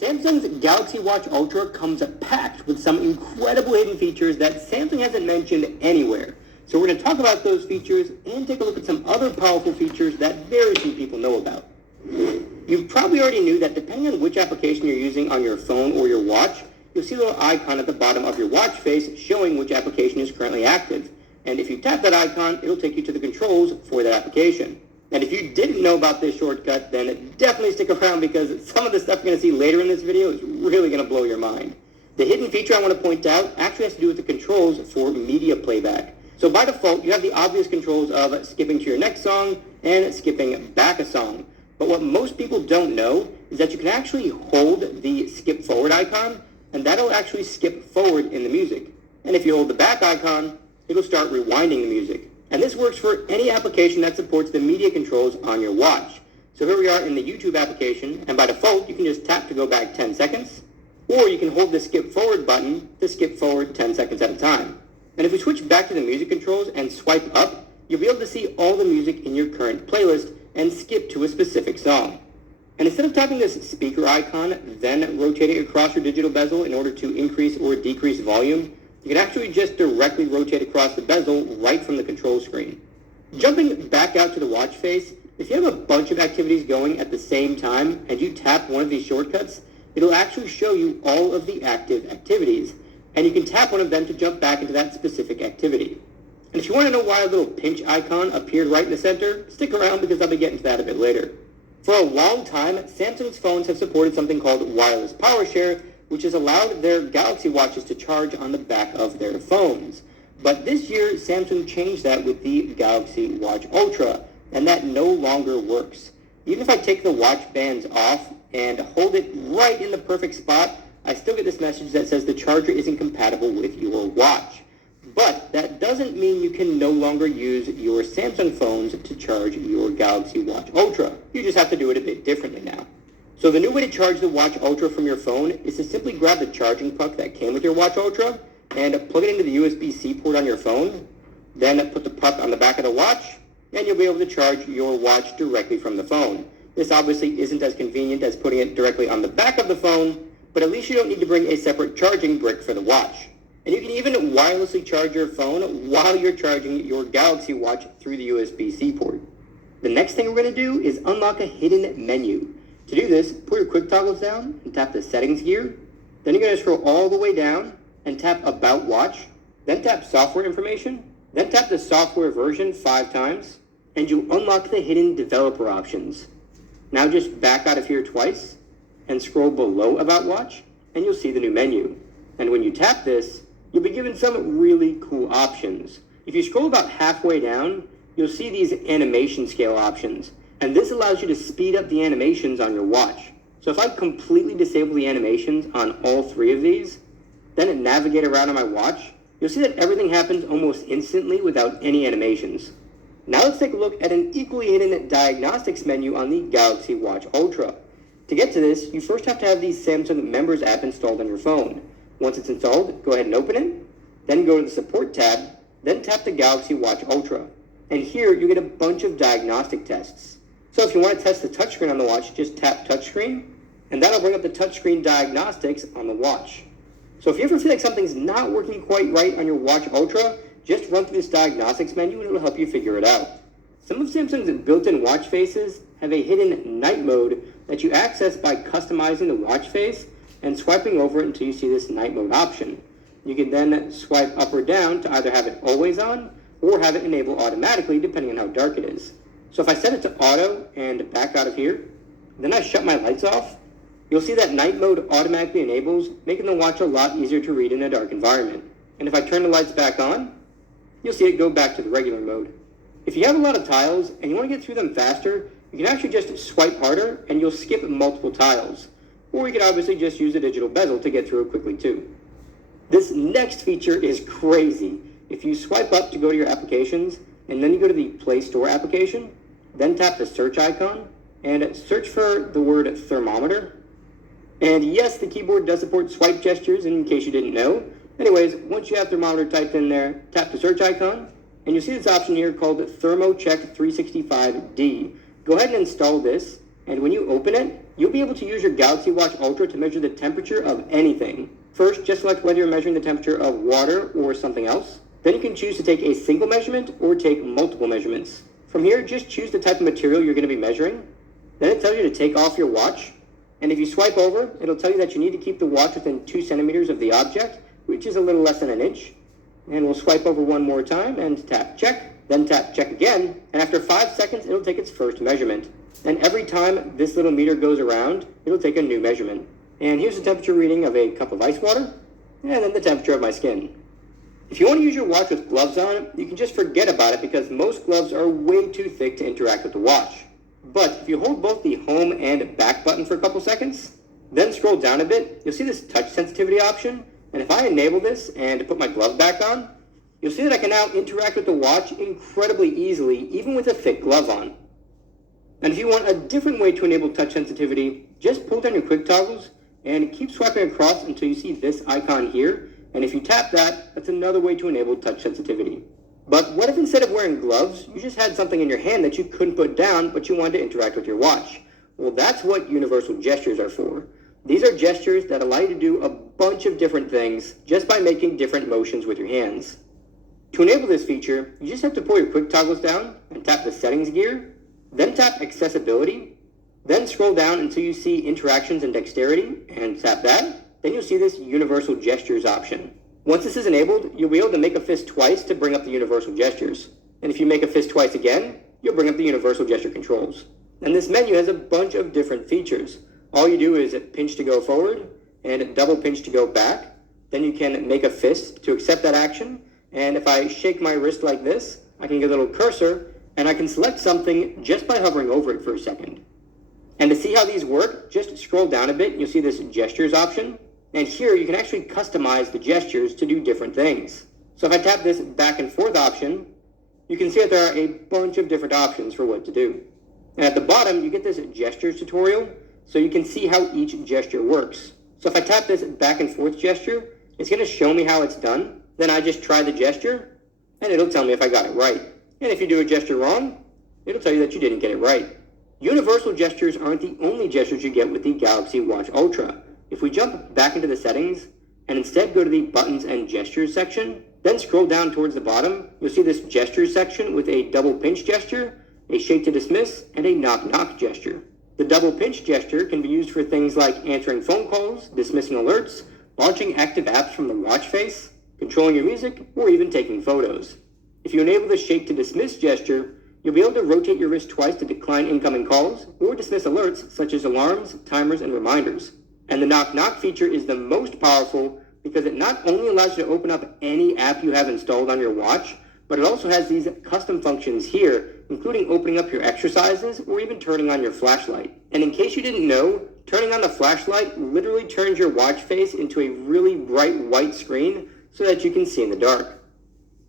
Samsung's Galaxy Watch Ultra comes packed with some incredible hidden features that Samsung hasn't mentioned anywhere. So we're going to talk about those features and take a look at some other powerful features that very few people know about. You probably already knew that depending on which application you're using on your phone or your watch, you'll see a little icon at the bottom of your watch face showing which application is currently active. And if you tap that icon, it'll take you to the controls for that application. And if you didn't know about this shortcut, then definitely stick around because some of the stuff you're going to see later in this video is really going to blow your mind. The hidden feature I want to point out actually has to do with the controls for media playback. So by default, you have the obvious controls of skipping to your next song and skipping back a song. But what most people don't know is that you can actually hold the skip forward icon, and that'll actually skip forward in the music. And if you hold the back icon, it'll start rewinding the music. And this works for any application that supports the media controls on your watch. So here we are in the YouTube application, and by default, you can just tap to go back 10 seconds, or you can hold the skip forward button to skip forward 10 seconds at a time. And if we switch back to the music controls and swipe up, you'll be able to see all the music in your current playlist and skip to a specific song. And instead of tapping this speaker icon, then rotating across your digital bezel in order to increase or decrease volume, you can actually just directly rotate across the bezel right from the control screen. Jumping back out to the watch face, if you have a bunch of activities going at the same time and you tap one of these shortcuts, it'll actually show you all of the active activities, and you can tap one of them to jump back into that specific activity. And if you want to know why a little pinch icon appeared right in the center, stick around because I'll be getting to that a bit later. For a long time, Samsung's phones have supported something called wireless power share, which has allowed their Galaxy watches to charge on the back of their phones. But this year, Samsung changed that with the Galaxy Watch Ultra, and that no longer works. Even if I take the watch bands off and hold it right in the perfect spot, I still get this message that says the charger isn't compatible with your watch. But that doesn't mean you can no longer use your Samsung phones to charge your Galaxy Watch Ultra. You just have to do it a bit differently now. So the new way to charge the Watch Ultra from your phone is to simply grab the charging puck that came with your Watch Ultra and plug it into the USB-C port on your phone, then put the puck on the back of the watch, and you'll be able to charge your watch directly from the phone. This obviously isn't as convenient as putting it directly on the back of the phone, but at least you don't need to bring a separate charging brick for the watch. And you can even wirelessly charge your phone while you're charging your Galaxy Watch through the USB-C port. The next thing we're going to do is unlock a hidden menu. To do this, pull your quick toggles down and tap the settings gear. Then you're going to scroll all the way down and tap About Watch. Then tap Software Information. Then tap the software version 5 times. And you'll unlock the hidden developer options. Now just back out of here twice and scroll below About Watch and you'll see the new menu. And when you tap this, you'll be given some really cool options. If you scroll about halfway down, you'll see these animation scale options. And this allows you to speed up the animations on your watch. So if I completely disable the animations on all 3 of these, then navigate around on my watch, you'll see that everything happens almost instantly without any animations. Now let's take a look at an equally hidden diagnostics menu on the Galaxy Watch Ultra. To get to this, you first have to have the Samsung Members app installed on your phone. Once it's installed, go ahead and open it, then go to the Support tab, then tap the Galaxy Watch Ultra. And here you get a bunch of diagnostic tests. So if you want to test the touchscreen on the watch, just tap touchscreen, and that'll bring up the touchscreen diagnostics on the watch. So if you ever feel like something's not working quite right on your Watch Ultra, just run through this diagnostics menu and it'll help you figure it out. Some of Samsung's built-in watch faces have a hidden night mode that you access by customizing the watch face and swiping over it until you see this night mode option. You can then swipe up or down to either have it always on or have it enable automatically depending on how dark it is. So if I set it to auto and back out of here, then I shut my lights off, you'll see that night mode automatically enables, making the watch a lot easier to read in a dark environment. And if I turn the lights back on, you'll see it go back to the regular mode. If you have a lot of tiles and you want to get through them faster, you can actually just swipe harder and you'll skip multiple tiles. Or you can obviously just use a digital bezel to get through it quickly too. This next feature is crazy. If you swipe up to go to your applications, and then you go to the Play Store application, then tap the search icon, and search for the word thermometer. And yes, the keyboard does support swipe gestures, in case you didn't know. Anyways, once you have thermometer typed in there, tap the search icon, and you'll see this option here called ThermoCheck 365D. Go ahead and install this, and when you open it, you'll be able to use your Galaxy Watch Ultra to measure the temperature of anything. First, just select whether you're measuring the temperature of water or something else. Then you can choose to take a single measurement or take multiple measurements. From here, just choose the type of material you're going to be measuring. Then it tells you to take off your watch. And if you swipe over, it'll tell you that you need to keep the watch within 2 centimeters of the object, which is a little less than an inch. And we'll swipe over one more time and tap check, then tap check again, and after 5 seconds, it'll take its first measurement. And every time this little meter goes around, it'll take a new measurement. And here's the temperature reading of a cup of ice water, and then the temperature of my skin. If you want to use your watch with gloves on, you can just forget about it because most gloves are way too thick to interact with the watch. But if you hold both the home and back button for a couple seconds, then scroll down a bit, you'll see this touch sensitivity option. And if I enable this and put my glove back on, you'll see that I can now interact with the watch incredibly easily, even with a thick glove on. And if you want a different way to enable touch sensitivity, just pull down your quick toggles and keep swiping across until you see this icon here. And if you tap that, that's another way to enable touch sensitivity. But what if instead of wearing gloves, you just had something in your hand that you couldn't put down, but you wanted to interact with your watch? Well, that's what universal gestures are for. These are gestures that allow you to do a bunch of different things just by making different motions with your hands. To enable this feature, you just have to pull your quick toggles down and tap the settings gear, then tap accessibility, then scroll down until you see interactions and dexterity, and tap that. Then you'll see this universal gestures option. Once this is enabled, you'll be able to make a fist twice to bring up the universal gestures. And if you make a fist twice again, you'll bring up the universal gesture controls. And this menu has a bunch of different features. All you do is pinch to go forward and double pinch to go back. Then you can make a fist to accept that action. And if I shake my wrist like this, I can get a little cursor and I can select something just by hovering over it for a second. And to see how these work, just scroll down a bit and you'll see this gestures option. And here you can actually customize the gestures to do different things. So if I tap this back and forth option, you can see that there are a bunch of different options for what to do. And at the bottom, you get this gestures tutorial, so you can see how each gesture works. So if I tap this back and forth gesture, it's going to show me how it's done. Then I just try the gesture, and it'll tell me if I got it right. And if you do a gesture wrong, it'll tell you that you didn't get it right. Universal gestures aren't the only gestures you get with the Galaxy Watch Ultra. If we jump back into the settings and instead go to the buttons and gestures section, then scroll down towards the bottom, you'll see this gestures section with a double pinch gesture, a shake to dismiss, and a knock knock gesture. The double pinch gesture can be used for things like answering phone calls, dismissing alerts, launching active apps from the watch face, controlling your music, or even taking photos. If you enable the shake to dismiss gesture, you'll be able to rotate your wrist twice to decline incoming calls or dismiss alerts such as alarms, timers, and reminders. And the knock knock feature is the most powerful because it not only allows you to open up any app you have installed on your watch, but it also has these custom functions here, including opening up your exercises or even turning on your flashlight. And in case you didn't know, turning on the flashlight literally turns your watch face into a really bright white screen so that you can see in the dark.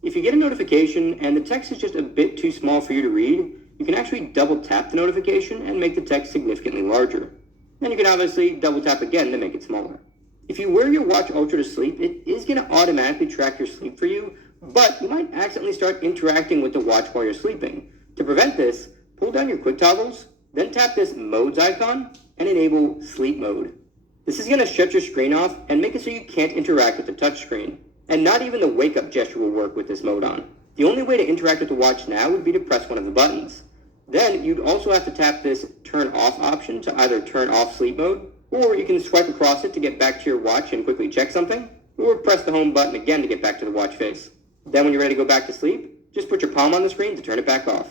If you get a notification and the text is just a bit too small for you to read, you can actually double tap the notification and make the text significantly larger. Then you can obviously double tap again to make it smaller. If you wear your Watch Ultra to sleep, it is going to automatically track your sleep for you, but you might accidentally start interacting with the watch while you're sleeping. To prevent this, pull down your quick toggles, then tap this modes icon and enable sleep mode. This is going to shut your screen off and make it so you can't interact with the touch screen. And not even the wake up gesture will work with this mode on. The only way to interact with the watch now would be to press one of the buttons. Then you'd also have to tap this turn off option to either turn off sleep mode, or you can swipe across it to get back to your watch and quickly check something, or press the home button again to get back to the watch face. Then when you're ready to go back to sleep, just put your palm on the screen to turn it back off.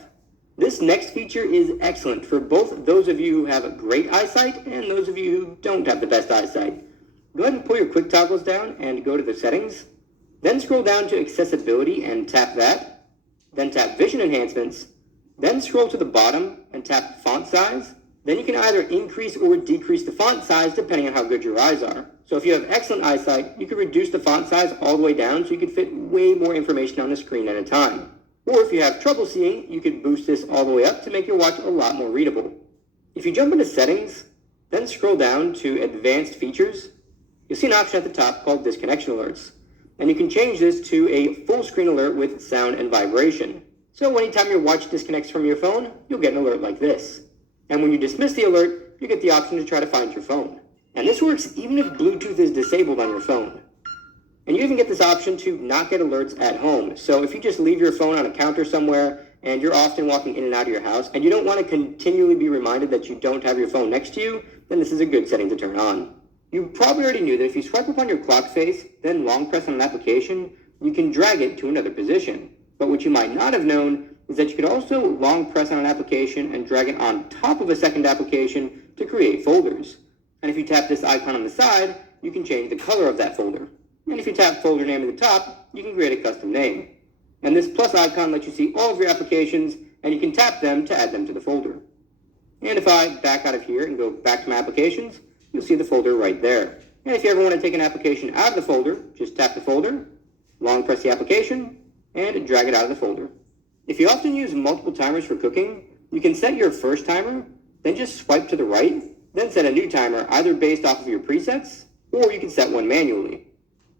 This next feature is excellent for both those of you who have great eyesight and those of you who don't have the best eyesight. Go ahead and pull your quick toggles down and go to the settings. Then scroll down to accessibility and tap that. Then tap vision enhancements. Then scroll to the bottom and tap font size. Then you can either increase or decrease the font size depending on how good your eyes are. So if you have excellent eyesight, you can reduce the font size all the way down so you can fit way more information on the screen at a time. Or if you have trouble seeing, you can boost this all the way up to make your watch a lot more readable. If you jump into settings, then scroll down to advanced features, you'll see an option at the top called disconnection alerts. And you can change this to a full screen alert with sound and vibration. So anytime your watch disconnects from your phone, you'll get an alert like this. And when you dismiss the alert, you get the option to try to find your phone. And this works even if Bluetooth is disabled on your phone. And you even get this option to not get alerts at home. So if you just leave your phone on a counter somewhere and you're often walking in and out of your house and you don't want to continually be reminded that you don't have your phone next to you, then this is a good setting to turn on. You probably already knew that if you swipe up on your clock face, then long press on an application, you can drag it to another position. But what you might not have known is that you could also long press on an application and drag it on top of a second application to create folders. And if you tap this icon on the side, you can change the color of that folder. And if you tap folder name at the top, you can create a custom name. And this plus icon lets you see all of your applications, and you can tap them to add them to the folder. And if I back out of here and go back to my applications, you'll see the folder right there. And if you ever want to take an application out of the folder, just tap the folder, long press the application, and drag it out of the folder. If you often use multiple timers for cooking, you can set your first timer, then just swipe to the right, then set a new timer either based off of your presets, or you can set one manually.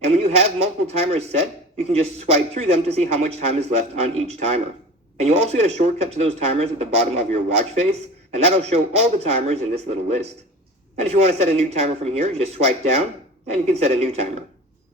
And when you have multiple timers set, you can just swipe through them to see how much time is left on each timer. And you'll also get a shortcut to those timers at the bottom of your watch face, and that'll show all the timers in this little list. And if you want to set a new timer from here, just swipe down, and you can set a new timer.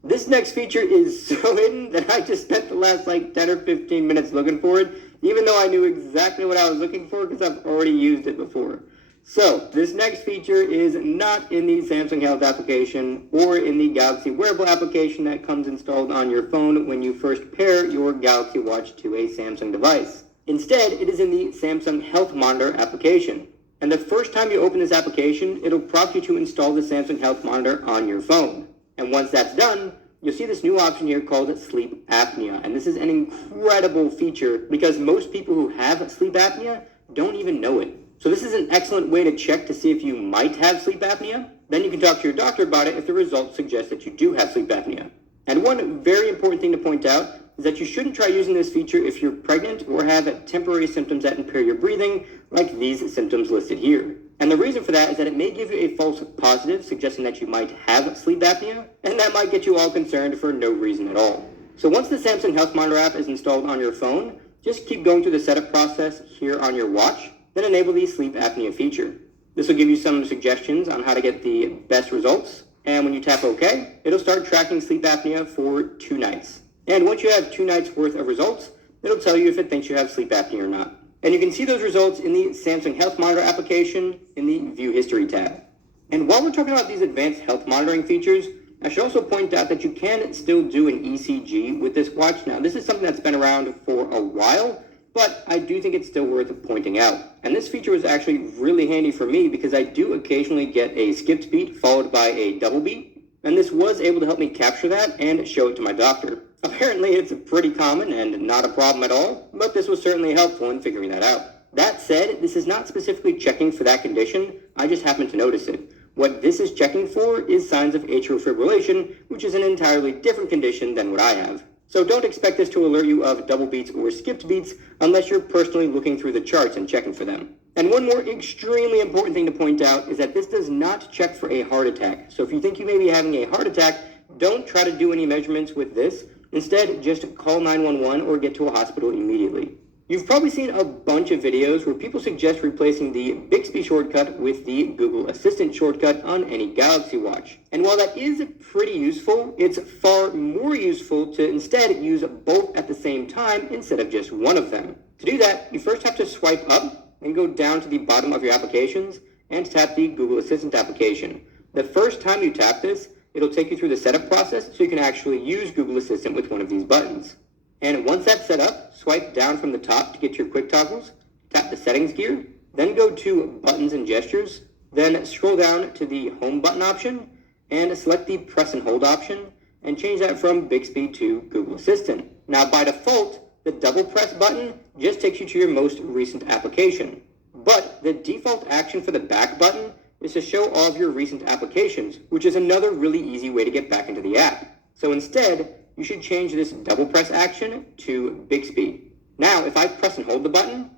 This next feature is so hidden that I just spent the last 10 or 15 minutes looking for it, even though I knew exactly what I was looking for because I've already used it before. So, this next feature is not in the Samsung Health application or in the Galaxy Wearable application that comes installed on your phone when you first pair your Galaxy Watch to a Samsung device. Instead, it is in the Samsung Health Monitor application. And the first time you open this application, it'll prompt you to install the Samsung Health Monitor on your phone. And once that's done, you'll see this new option here called sleep apnea. And this is an incredible feature because most people who have sleep apnea don't even know it. So this is an excellent way to check to see if you might have sleep apnea. Then you can talk to your doctor about it if the results suggest that you do have sleep apnea. And one very important thing to point out is that you shouldn't try using this feature if you're pregnant or have temporary symptoms that impair your breathing, like these symptoms listed here. And the reason for that is that it may give you a false positive, suggesting that you might have sleep apnea, and that might get you all concerned for no reason at all. So once the Samsung Health Monitor app is installed on your phone, just keep going through the setup process here on your watch, then enable the sleep apnea feature. This will give you some suggestions on how to get the best results, and when you tap OK, it'll start tracking sleep apnea for 2 nights. And once you have 2 nights worth of results, it'll tell you if it thinks you have sleep apnea or not. And you can see those results in the Samsung Health Monitor application in the View History tab. And while we're talking about these advanced health monitoring features, I should also point out that you can still do an ECG with this watch. Now, this is something that's been around for a while, but I do think it's still worth pointing out. And this feature was actually really handy for me because I do occasionally get a skipped beat followed by a double beat, and this was able to help me capture that and show it to my doctor. Apparently it's pretty common and not a problem at all, but this was certainly helpful in figuring that out. That said, this is not specifically checking for that condition, I just happened to notice it. What this is checking for is signs of atrial fibrillation, which is an entirely different condition than what I have. So don't expect this to alert you of double beats or skipped beats unless you're personally looking through the charts and checking for them. And one more extremely important thing to point out is that this does not check for a heart attack. So if you think you may be having a heart attack, don't try to do any measurements with this. Instead, just call 911 or get to a hospital immediately. You've probably seen a bunch of videos where people suggest replacing the Bixby shortcut with the Google Assistant shortcut on any Galaxy Watch. And while that is pretty useful, it's far more useful to instead use both at the same time instead of just one of them. To do that, you first have to swipe up and go down to the bottom of your applications and tap the Google Assistant application. The first time you tap this, it'll take you through the setup process so you can actually use Google Assistant with one of these buttons. And once that's set up, swipe down from the top to get your quick toggles, tap the settings gear, then go to buttons and gestures, then scroll down to the home button option, and select the press and hold option, and change that from Bixby to Google Assistant. Now by default, the double press button just takes you to your most recent application. But the default action for the back button is to show all of your recent applications, which is another really easy way to get back into the app. So instead, you should change this double press action to Bixby. Now, if I press and hold the button,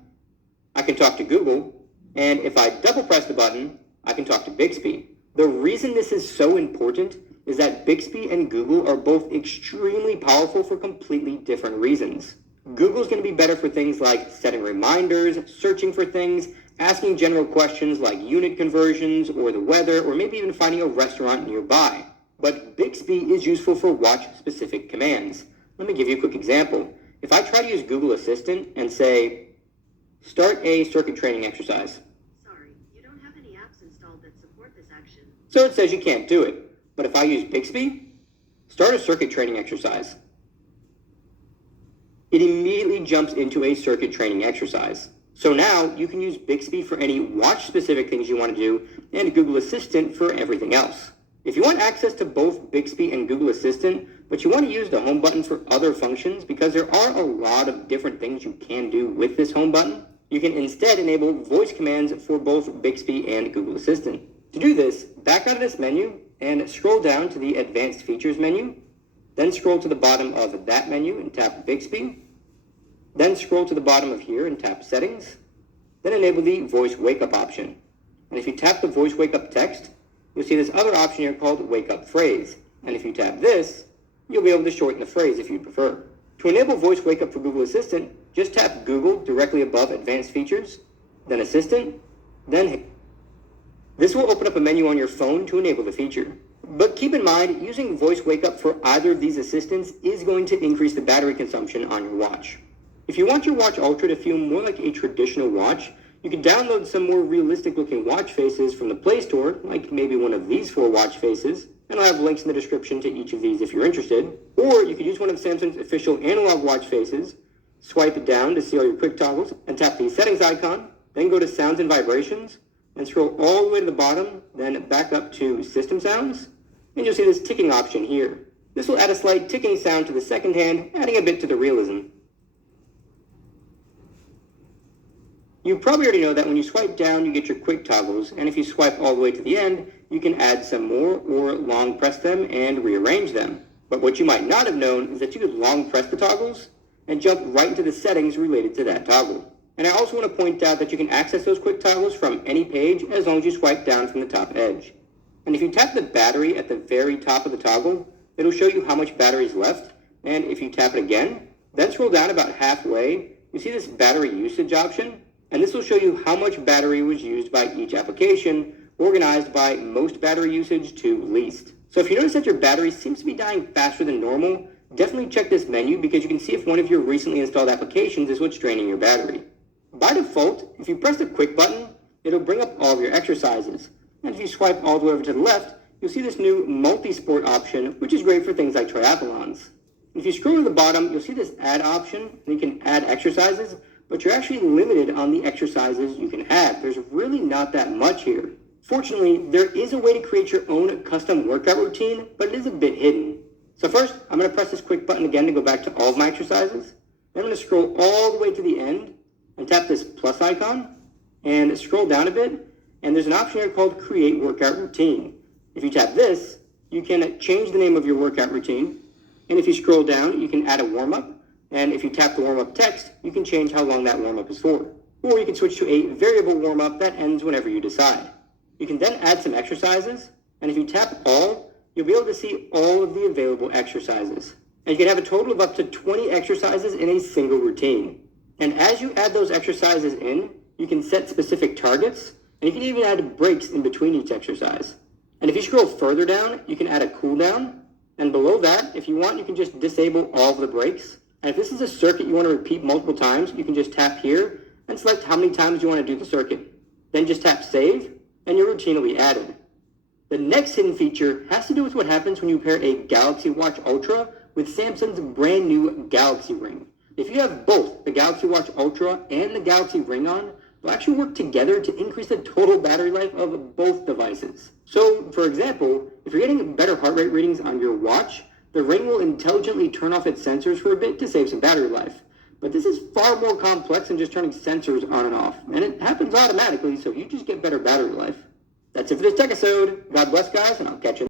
I can talk to Google, and if I double press the button, I can talk to Bixby. The reason this is so important is that Bixby and Google are both extremely powerful for completely different reasons. Google's going to be better for things like setting reminders, searching for things, asking general questions like unit conversions or the weather, or maybe even finding a restaurant nearby. But Bixby is useful for watch-specific commands. Let me give you a quick example. If I try to use Google Assistant and say, start a circuit training exercise. Sorry, you don't have any apps installed that support this action. So it says you can't do it. But if I use Bixby, start a circuit training exercise. It immediately jumps into a circuit training exercise. So now you can use Bixby for any watch-specific things you want to do and Google Assistant for everything else. If you want access to both Bixby and Google Assistant, but you want to use the home button for other functions because there are a lot of different things you can do with this home button, you can instead enable voice commands for both Bixby and Google Assistant. To do this, back out of this menu and scroll down to the Advanced Features menu, then scroll to the bottom of that menu and tap Bixby, then scroll to the bottom of here and tap Settings, then enable the Voice Wake Up option. And if you tap the Voice Wake Up text, you'll see this other option here called Wake Up Phrase. And if you tap this, you'll be able to shorten the phrase if you prefer. To enable Voice Wake Up for Google Assistant, just tap Google directly above Advanced Features, then Assistant, then this will open up a menu on your phone to enable the feature. But keep in mind, using Voice Wake Up for either of these assistants is going to increase the battery consumption on your watch. If you want your Watch Ultra to feel more like a traditional watch, you can download some more realistic looking watch faces from the Play Store, like maybe one of these 4 watch faces, and I'll have links in the description to each of these if you're interested. Or you could use one of Samsung's official analog watch faces, swipe it down to see all your quick toggles, and tap the settings icon, then go to sounds and vibrations, and scroll all the way to the bottom, then back up to system sounds, and you'll see this ticking option here. This will add a slight ticking sound to the second hand, adding a bit to the realism. You probably already know that when you swipe down, you get your quick toggles, and if you swipe all the way to the end, you can add some more or long press them and rearrange them. But what you might not have known is that you could long press the toggles and jump right into the settings related to that toggle. And I also want to point out that you can access those quick toggles from any page as long as you swipe down from the top edge. And if you tap the battery at the very top of the toggle, it'll show you how much battery is left. And if you tap it again, then scroll down about halfway, you see this battery usage option. And this will show you how much battery was used by each application, organized by most battery usage to least. So if you notice that your battery seems to be dying faster than normal, definitely check this menu because you can see if one of your recently installed applications is what's draining your battery. By default, if you press the quick button, it'll bring up all of your exercises. And if you swipe all the way over to the left, you'll see this new multi-sport option, which is great for things like triathlons. If you scroll to the bottom, you'll see this add option, and you can add exercises, but you're actually limited on the exercises you can add. There's really not that much here. Fortunately, there is a way to create your own custom workout routine, but it is a bit hidden. So first, I'm going to press this quick button again to go back to all of my exercises. Then I'm going to scroll all the way to the end and tap this plus icon and scroll down a bit. And there's an option here called Create Workout Routine. If you tap this, you can change the name of your workout routine. And if you scroll down, you can add a warm-up. And if you tap the warm-up text, you can change how long that warm-up is for. Or you can switch to a variable warm-up that ends whenever you decide. You can then add some exercises, and if you tap all, you'll be able to see all of the available exercises. And you can have a total of up to 20 exercises in a single routine. And as you add those exercises in, you can set specific targets, and you can even add breaks in between each exercise. And if you scroll further down, you can add a cooldown, and below that, if you want, you can just disable all of the breaks. And if this is a circuit you want to repeat multiple times, you can just tap here and select how many times you want to do the circuit. Then just tap save, and your routine will be added. The next hidden feature has to do with what happens when you pair a Galaxy Watch Ultra with Samsung's brand new Galaxy Ring. If you have both the Galaxy Watch Ultra and the Galaxy Ring on, they'll actually work together to increase the total battery life of both devices. So, for example, if you're getting better heart rate readings on your watch, the Ring will intelligently turn off its sensors for a bit to save some battery life. But this is far more complex than just turning sensors on and off, and it happens automatically, so you just get better battery life. That's it for this tech episode. God bless, guys, and I'll catch you